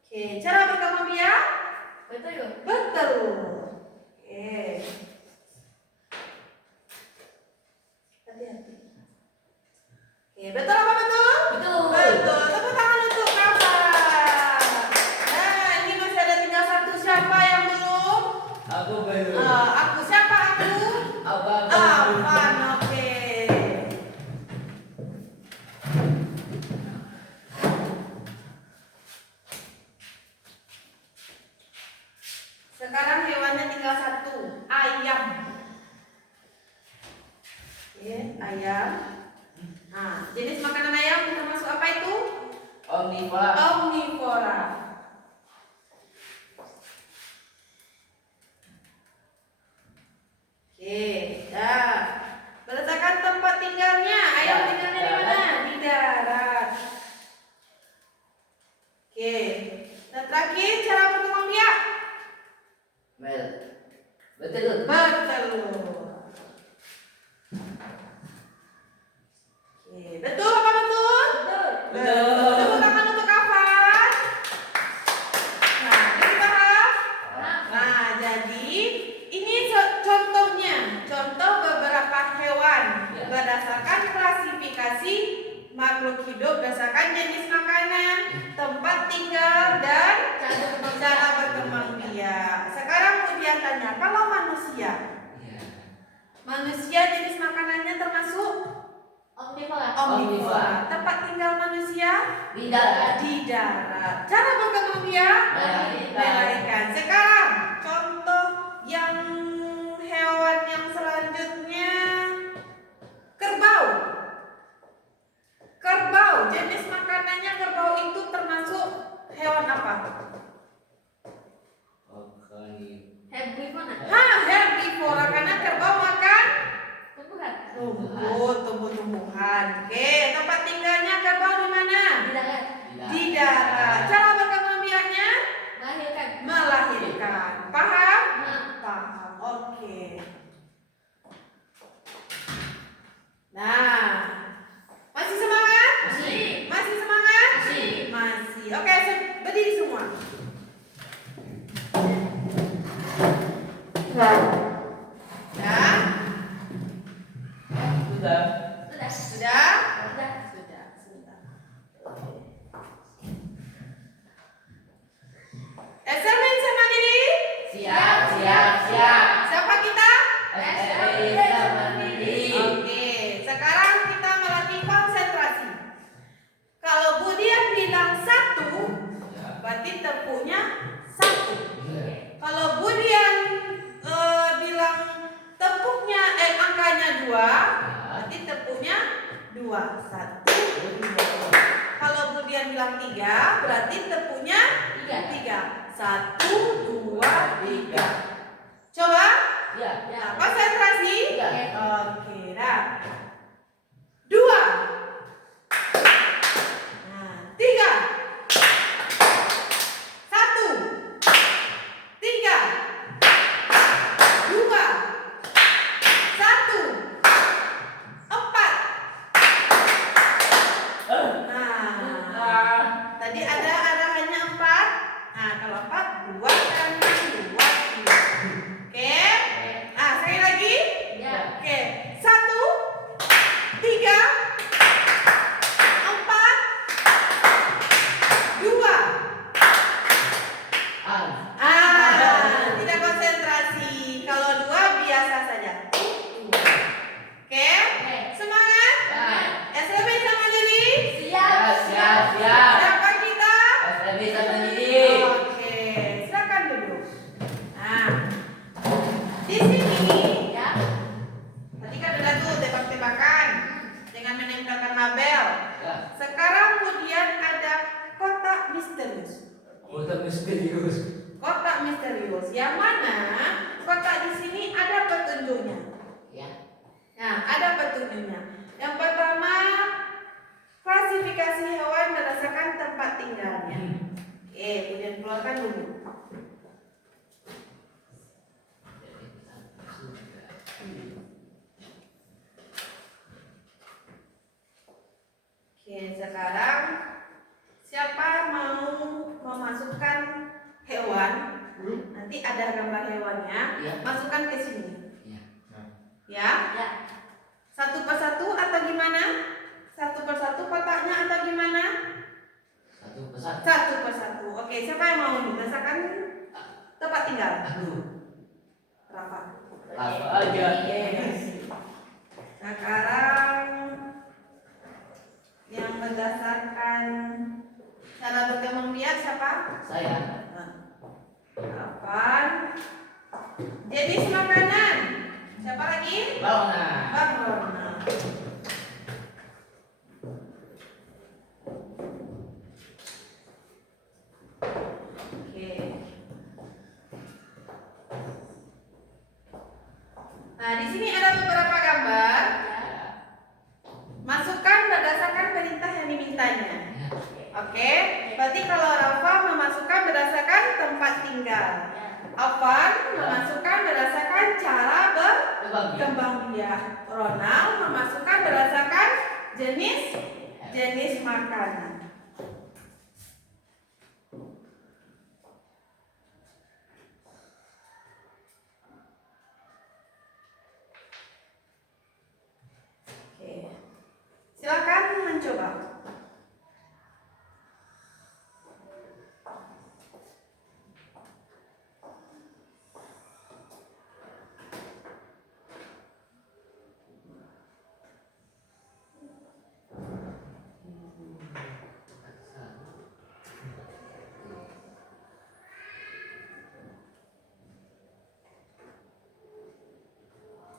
Oke, cara berkembang biak Betul. bertelur. Oke. Hati-hati. Oke, betul apa betul? Betul. Betul. Tepuk tangan untuk Kakak. Nah, ini masih ada tinggal satu. Siapa yang belum? Aku belum. Aku. Siapa aku? Apa? Afan. Oke. Sekarang hewannya tinggal satu. Ayam. Oke, ayam. Nah, jenis makanan ayam termasuk apa itu? Omnivora. Omnivora. Oke, dah. Berdasarkan tempat tinggalnya, ayam tinggalnya di mana? Di darat. Oke. Dan terakhir cara berkembang biak Betul. bertelur. Oke, betul apa betul? Betul. Betul. Tepuk tangan untuk Afan. Nah, ini paham? Nah, jadi ini contohnya, contoh beberapa hewan Ya. berdasarkan klasifikasi makhluk hidup berdasarkan jenis makanan, tempat tinggal, dan cara berkembang biak. Sekarang kemudian tanya, kalau manusia, Ya. manusia jenis makanannya termasuk Omnivora. omnivora. Tempat tinggal manusia Di darat. di darat. Cara berkembang biak Melahirkan. melahirkan. Sekarang contoh yang hewan yang selanjutnya, kerbau. Kerbau, jenis makanannya kerbau itu termasuk hewan apa? tumbuhan. Oke, tempat tinggalnya kerbau di mana? Di darat. Di darat. Cara berkembang biaknya? Melahirkan. Melahirkan. Paham? Nah, Paham. Oke. Nah, masih semangat? masih. Masih semangat? Masih. Masih. Oke, berdiri semua. Ya. Sudah. Sudah. Sudah? Sudah. Sudah. Sebentar. Eksamen sama diri? Siap, siap, siap. Siapa kita? SPB sama diri. Oke, sekarang kita melatih konsentrasi. Kalau Budian bilang 1, berarti tepuknya 1. Kalau Budian bilang tepuknya angkanya 2, berarti tepuknya 2. 1. Kalau Budian bilang 3, berarti tepuknya 3. 1, 2, 3. Coba. Ya. Nah, konsentrasi. Ya. Oke, dah. 2. Nah, 3. 1. 3. 2. 1. 4. Nah, tadi ada arahannya 4. Nah, kalau 4, 2 kanan, 2 kiri. Oke. Ah, sekali lagi. Ya. Oke. 1, 3, 4, 2. Tidak konsentrasi. Kalau 2 biasa saja. Oke. Semangat. SPB sama diri. Siap, siap, siap. Siapa kita? SPB sama diri. Oke, silakan duduk. Nah, di sini Ya. tadi kan udah tuh tebak-tebakan dengan menempelkan label. Ya. Sekarang kemudian ada kotak misterius. Kotak misterius. Kotak misterius. Yang mana kotak di sini ada petunjuknya. Ya. Nah, ada petunjuknya. Yang pertama, klasifikasi hewan berdasarkan tempat tinggalnya. Kemudian keluarkan dulu. Oke, sekarang siapa mau memasukkan hewan? Nanti ada gambar hewannya. Ya. Masukkan ke sini. Ya. Ya. Ya. Satu persatu atau gimana? Satu persatu kotaknya atau gimana? Satu pesat. Satu persatu. Oke, siapa yang mau merasakan tempat tinggal? Aduh. Rafa. Apa aja. Yes. Sekarang yang berdasarkan cara berkembang biak siapa? Saya. Kapan? Jenis makanan. Siapa lagi? Bangunan. Bangunan. Oke. Nah, di sini ada beberapa gambar. Masukkan berdasarkan perintah yang dimintanya. Oke, berarti kalau Rafa memasukkan berdasarkan tempat tinggal. Afan memasukkan berdasarkan cara berkembang biak. Ronald memasukkan berdasarkan jenis makanan. Oke, silakan mencoba.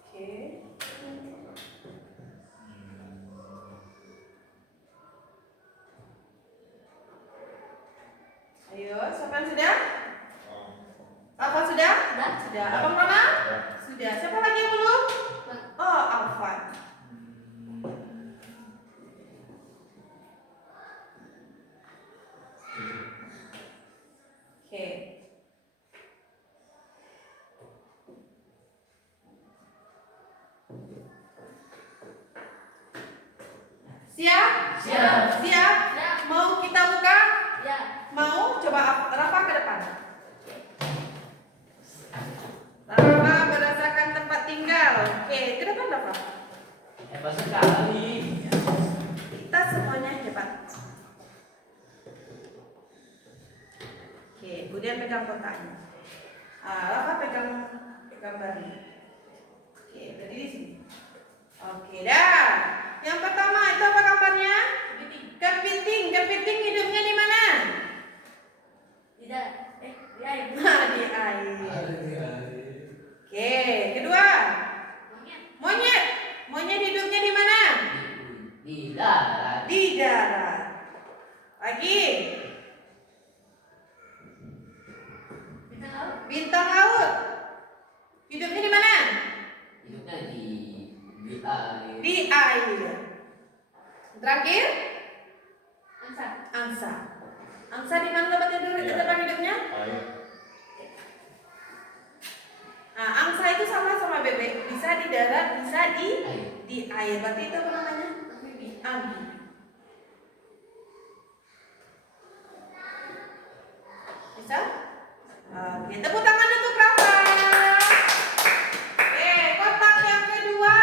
Oke. Ayo, siapa yang sudah? Apa sudah? Sudah. Abang Rama? Sudah. Siapa lagi yang belum? Oh, Alfan. Siap? Siap. Siap? Siap. Mau kita buka? Ya. Mau? Coba Rafa ke depan. Rafa berdasarkan tempat tinggal. Oke, ke depan Rafa. Hebat sekali. Kita semuanya hebat. Oke, kemudian pegang kotaknya. Rafa pegang gambarnya. Oke, berdiri di sini. Oke, dah. Yang pertama itu apa gambarnya? Kepiting. Kepiting hidupnya di mana? Tidak. Di air. Di air. Oke, kedua. Monyet. Monyet. Monyet hidupnya di mana? Di darat. Di darat. Lagi. Bintang laut. Bintang laut. Hidupnya di mana? Hidupnya di air. Di air. Terakhir, Angsa. angsa. Angsa di mana tempat hidupnya? Air. Nah, angsa itu sama-sama bebek. Bisa di darat, bisa Air. di air. Berarti itu apa namanya? Amfibi. Amfibi. Bisa? Oke, tepuk tangan untuk Rafa. Oke, kotak yang kedua.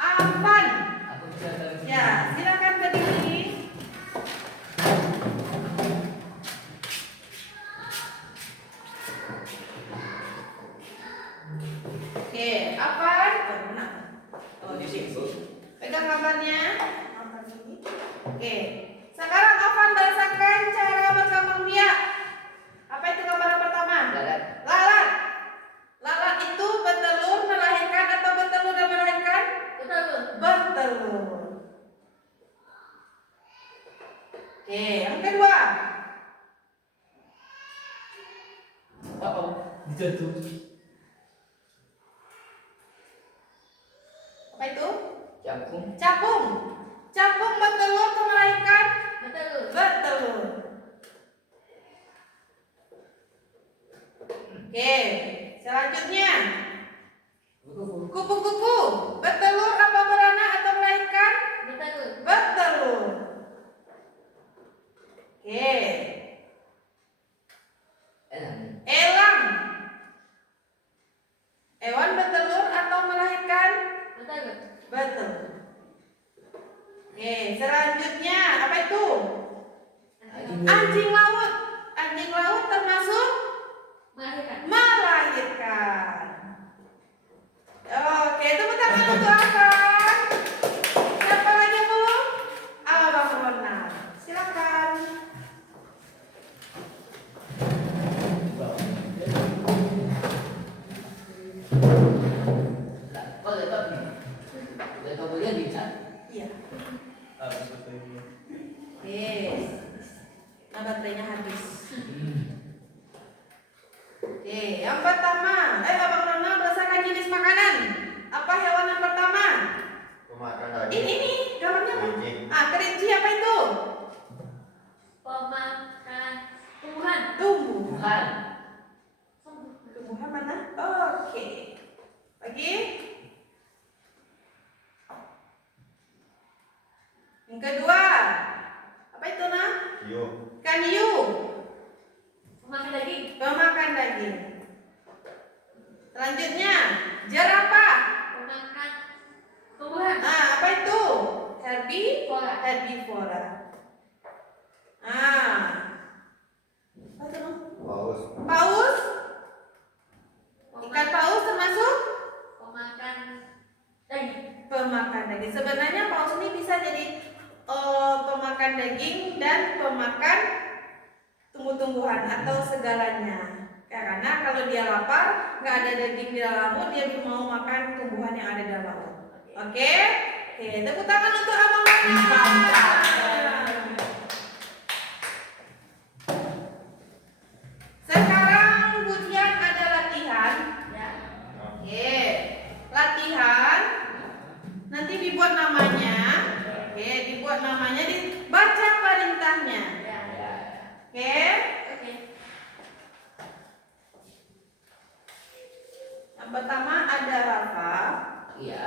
Avan. Aku bisa tahu. Ya, silakan berdiri. Oke, Avan. Oh, mana? Oh, di sini. Pegang gambarnya. Gambar ini. Oke. Sekarang Avan bahasakan cara berkembang biak. Apa itu gambar yang pertama? Darat. Lalat. Lalat itu bertelur, melahirkan atau bertelur dan melahirkan? Betul. Bertelur. Oke, yang kedua. Oh, jatuh. Apa itu? Capung. Capung. Capung bertelur atau melahirkan? Betul. Bertelur. Oke, selanjutnya. Kupu-kupu bertelur apa beranak atau melahirkan? Betul. Bertelur. Oke. Elang. Hewan bertelur atau melahirkan? Betul. Bertelur. Oke, selanjutnya apa itu? Anjing laut. Anjing laut termasuk Melahirkan. melahirkan. Oke, tepuk tangan untuk Avan. Siapa lagi yang belum? Abang Ronald. Silakan. Oh, laptop nih. Laptop kuliah bisa. Iya. Habis baterainya. Yes. Nah, baterainya habis. Oke, yang pertama, Abang Ronald berdasarkan jenis makanan. Apa hewan yang pertama? Pemakan Ini daging. nih, gambarnya apa? Kelinci. Kelinci apa itu? Pemakan tumbuhan. Tumbuhan. Tuhan. Tumbuhan mana? Oke. Lagi? Yang kedua, apa itu nah? Hiu. Ikan hiu. Pemakan daging. Pemakan daging. Selanjutnya, jerapah. Pemakan tumbuhan. Apa itu? Herbivora. Herbivora. Apa itu Noh? Paus. Paus. Ikan paus termasuk Pemakan daging. pemakan daging. Sebenarnya paus ini bisa jadi pemakan daging dan pemakan tumbuh-tumbuhan atau segalanya. Karena kalau dia lapar, nggak ada daging di dalam laut, dia mau makan tumbuhan yang ada di dalam laut. Oke? Oke, tepuk tangan untuk Abang Ronald. Sekarang Budian ada latihan. Ya. Oke, latihan. Nanti dibuat namanya. Oke, dibuat namanya, dibaca perintahnya. Ya. Oke. Oke. Yang pertama ada Rafa. Iya.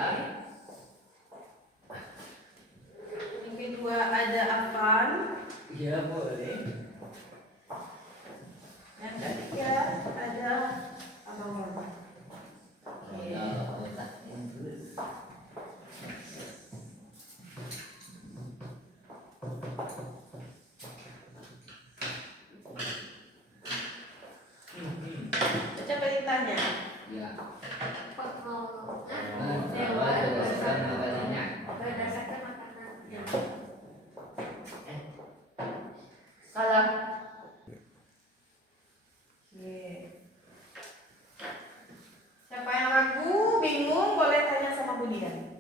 Pertolongan Dewa berdasarkan makanannya. berdasarkan makanannya. Salah. Oke. Siapa yang ragu, bingung, boleh tanya sama Bu Dian.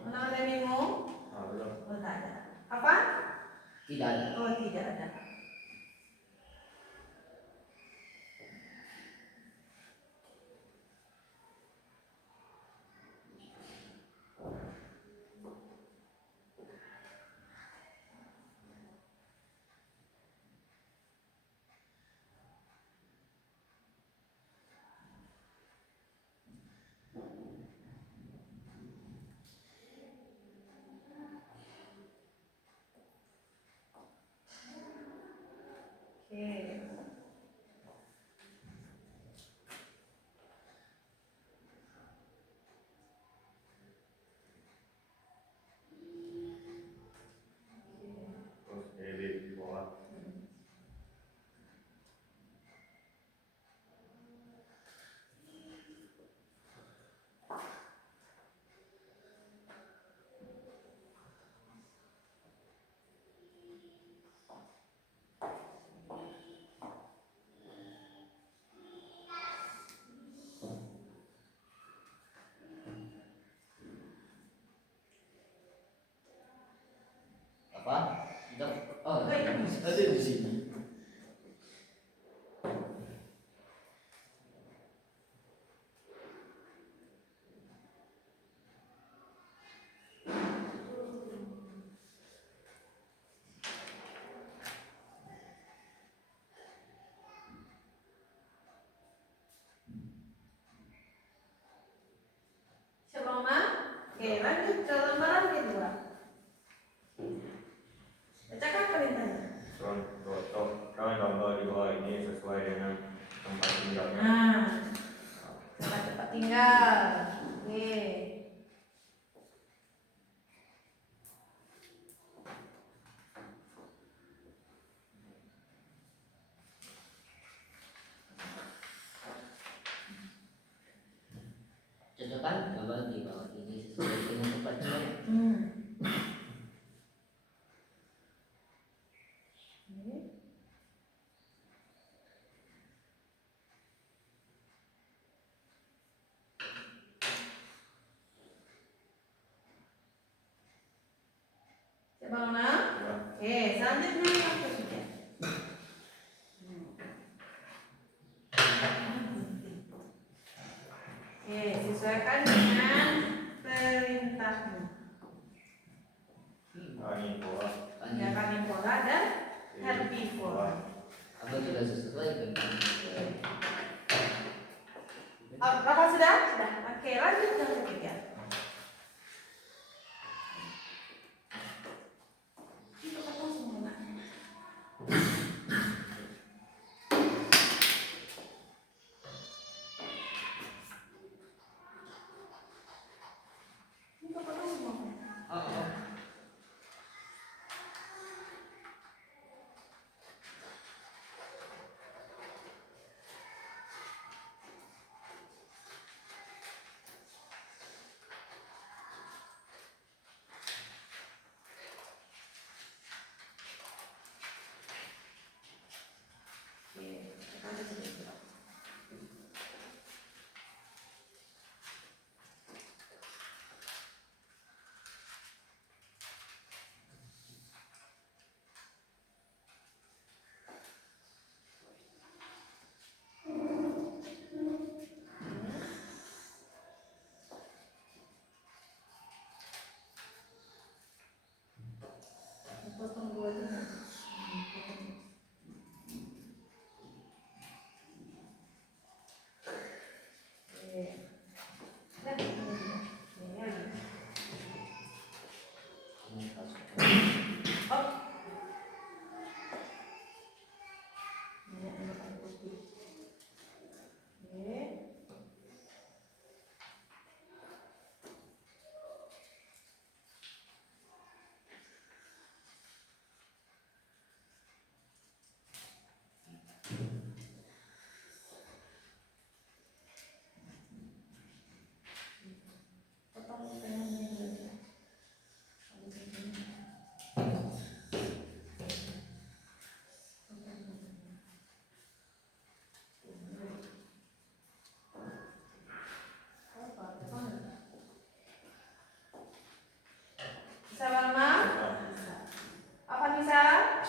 Mana ada yang bingung? Belum. Oh, tak ada. Apa? Tidak ada. Oh, tidak ada. Oke. Terus di bawah. Apa? Tidak. Oh, ada di sini. Siapa Mama? Oke, lanjut ke lembaran kedua. Bacakan perintahnya. Contoh gambar di bawah ini sesuai dengan tempat tinggalnya. Nah, tempat tinggal. Oke. Cocokkan gambar di bawah ini sesuai dengan tempat tinggalnya. Oke. Siapa Mama? Ya. Oke, selanjutnya yang ketiga. Oke, sesuaikan dengan perintahmu. Karnivora. Ada karnivora dan herbivora. Apa sudah sesuai dengan Apa sudah? Sudah. Oke, lanjut yang ketiga. Itu kata semua. Itu kata semua. oh.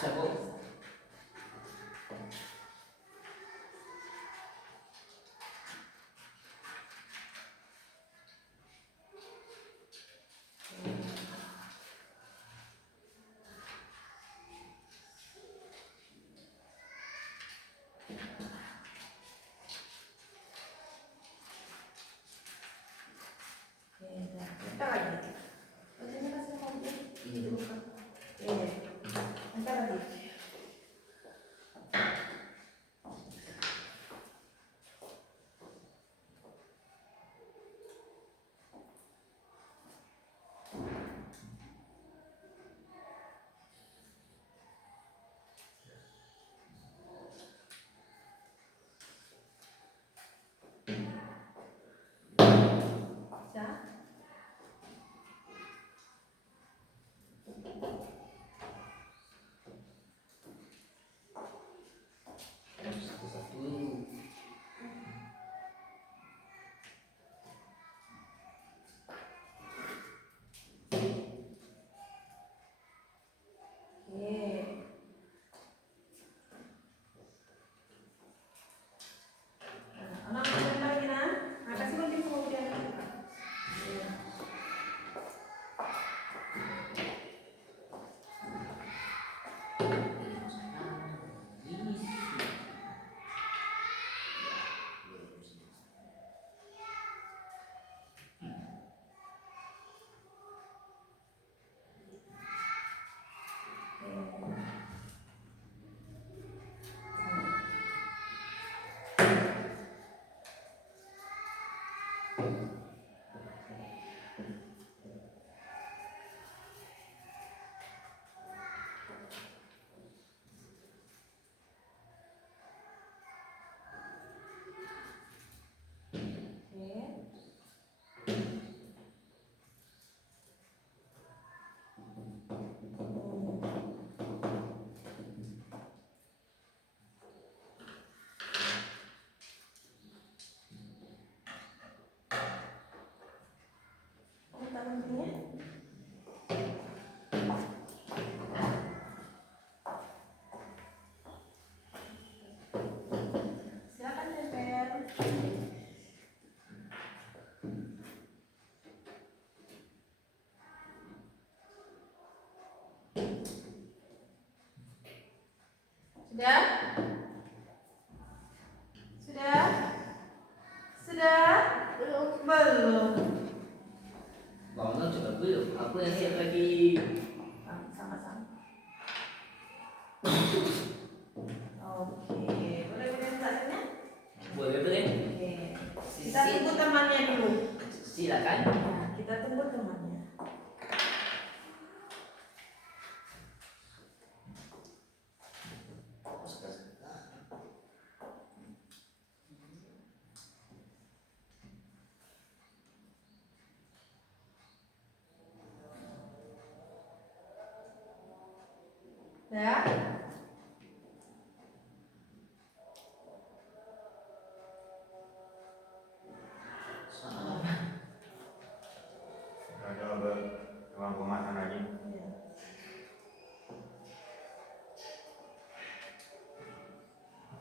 Bisa bu. Bentar lagi. Bajunya kasih mobil. Ini dibuka. Bentar lagi. Bisa? Satu-satu. Oke. Anak makan lagi nah. Kasih mobil kemudian. Silakan tempel. Sudah? Sudah? Sudah? Belum. Belum. Bangun juga belum. Aku yang siap lagi. Sama-sama. Oke, boleh minta saatnya? Boleh boleh. Oke. Kita tunggu temannya dulu. Silakan. Nah, kita tunggu temannya. Ya. Ada ruang pemasan lagi.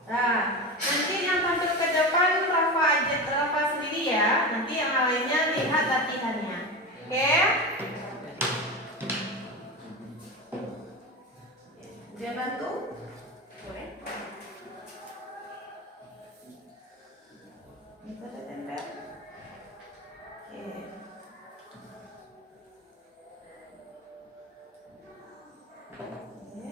Nah, nanti yang tampil ke depan Rafa aja, Rafa sendiri ya. Nanti yang lainnya lihat latihannya. Oke? Dia bantu? Boleh? Bisa ditempel? Oke. Oke.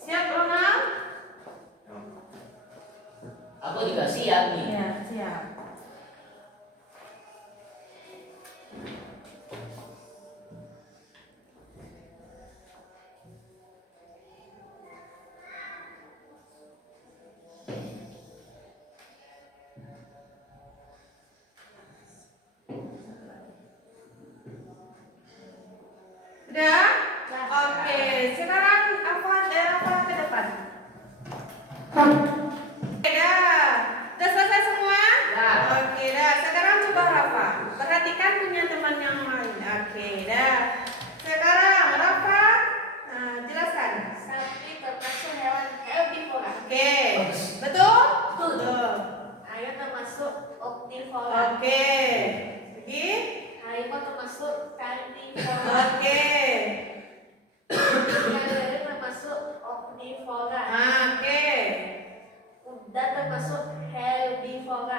Siap Ronald? Aku juga siap nih. Iya, siap. Udah? Oke, sekarang apa ke depan? Udah selesai semua? Nah,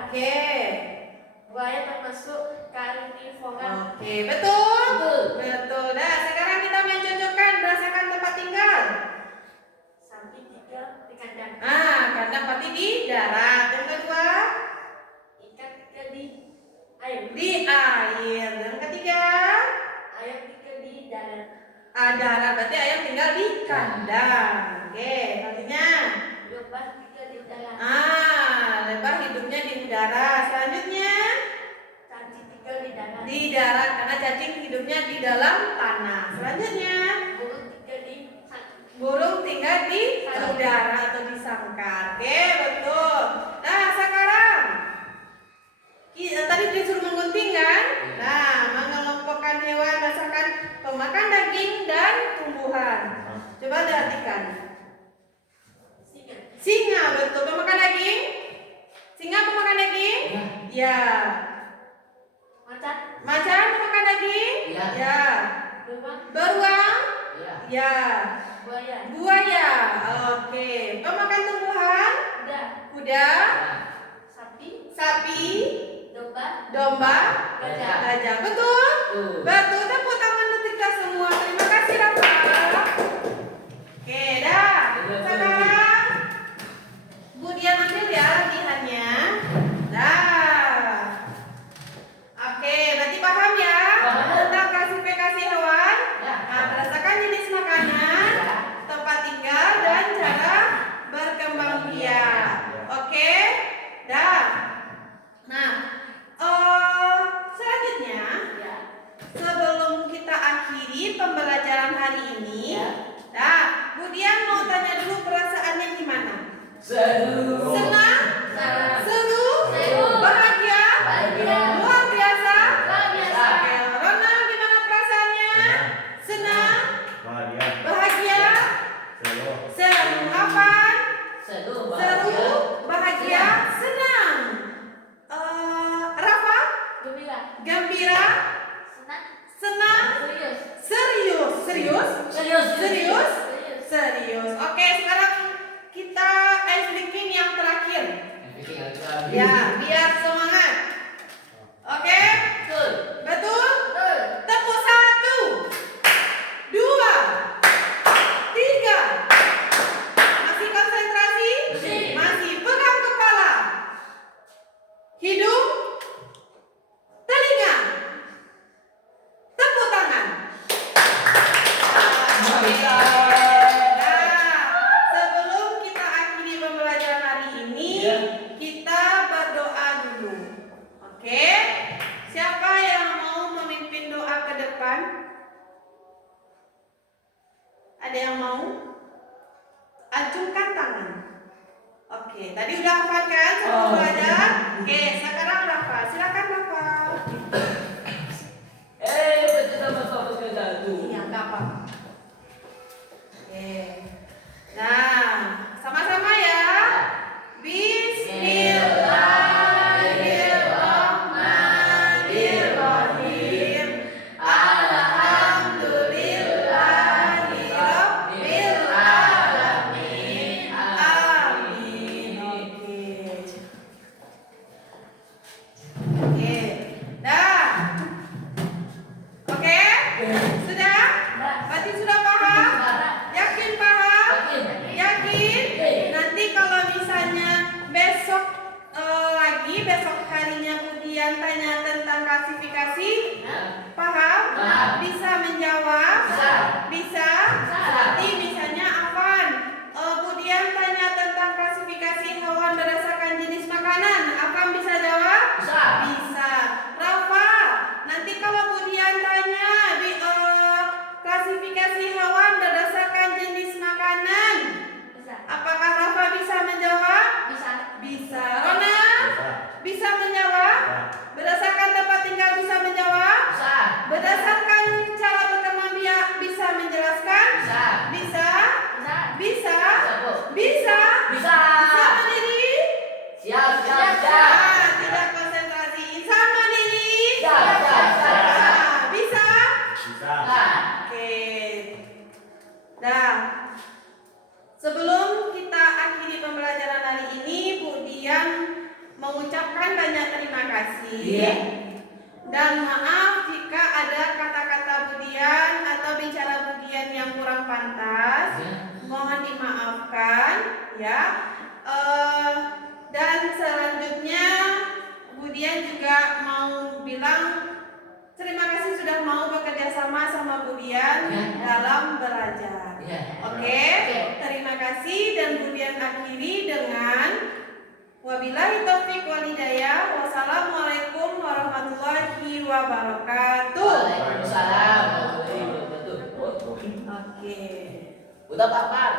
Oke. Buaya termasuk karnivora. Oke, betul? Betul. Betul. Nah, sekarang kita mencocokkan berdasarkan tempat tinggal. Sapi tinggal di kandang. Kandang pasti di darat. Yang kedua, Ikan tinggal di air. di air. Yang ketiga, Ayam tinggal di darat. darat. Berarti ayam tinggal di kandang. Oke, artinya Lebah tinggal di darat. lebah hidupnya di udara. Selanjutnya, Cacing tinggal di darat. di darat karena cacing hidupnya di dalam tanah. Selanjutnya, Burung tinggal di burung tinggal di udara atau di sangkar. Oke, betul. Nah, sekarang tadi disuruh menggunting kan? Nah, mengelompokkan hewan berdasarkan pemakan daging dan tumbuhan. Coba perhatikan. singa. Singa, betul. Pemakan daging? Singa pemakan daging? Ya. Macan. Macan pemakan daging? Ya. Ya. Beruang. Beruang? Ya. Ya. Buaya. Buaya. Oke. Pemakan tumbuhan? Kuda. Kuda? Ya. Sapi. Sapi? Domba. Domba? Gajah. Gajah. Betul? Tuh. Betul. Tepuk tangan untuk kita semua. Terima kasih, Rafa. Oke, dah. Sekarang Bu Dian ambil ya latihannya. Dah. Oke, berarti paham ya Paham. tentang klasifikasi hewan? Ya. Nah, berdasarkan jenis makanan, tempat tinggal, dan cara berkembang biak. Oke? Dah. Nah, selanjutnya Ya. sebelum kita akhiri pembelajaran hari ini, Ya. nah, Bu Dian mau tanya dulu perasaannya gimana? Seru. Senang? Senang. Seru? Seru. Bahagia? Bahagia. Luar biasa? Luar biasa. Oke, Ronald gimana perasaannya? Senang? Bahagia. Bahagia? Seru. Seru. Kapan? Seru. Seru? Bahagia? Senang? Rafa? Gembira. Gembira? Senang. Senang? Serius. Serius? Serius? Serius. Serius? Serius. Serius. Oke, sekarang kita bikin yang terakhir. Ya, biar semangat. Oke? Betul. Betul? Betul. Tepuk 1, 2, 3. Masih konsentrasi? Masih. Masih. Pegang kepala. Hidung. Telinga. Tepuk tangan. Sebelum kita akhiri pembelajaran hari ini, Ya. kita berdoa dulu. Oke? Siapa yang mau memimpin doa ke depan? Ada yang mau? Acungkan tangan. Oke, tadi udah hafal kan sebelum belajar? Oke, sekarang Rafa. Silakan Rafa. Pertama fokus ke satu. Iya, enggak apa. Oke. Nah, sama-sama ya. Bismillahirrahmanirrahim. Alhamdulillahirabbil alamin. Amin. Oke. Dah. Oke? Sudah? Berarti sudah paham? Yakin paham? Yakin? Nanti kalau misalnya besok besok harinya kemudian tanya tentang klasifikasi, paham? Paham. Bisa menjawab? Bisa. Bisa? Berarti misalnya Afan, kemudian tanya tentang klasifikasi hewan berdasarkan jenis makanan, Afan bisa jawab? Bisa. Bisa. Rafa, nanti kalau kemudian tanya di klasifikasi hewan berdasarkan jenis makanan, Bisa. apakah Rafa bisa menjawab? Bisa. Bisa. Rona bisa menjawab? Bisa. Berdasarkan tempat tinggal bisa menjawab? Bisa. Berdasarkan cara berkembang kasih. Iya. Dan maaf jika ada kata-kata Budian atau bicara Budian yang kurang pantas. Ya. Mohon dimaafkan ya. Dan selanjutnya Budian juga mau bilang terima kasih sudah mau bekerja sama Budian Ya. dalam belajar. Ya. Oke, terima kasih dan Budian akhiri dengan wabillahi taufiq wal hidayah. Wassalamualaikum warahmatullahi wabarakatuh. Waalaikumsalam warahmatullahi wabarakatuh. Oke. Udah Pak.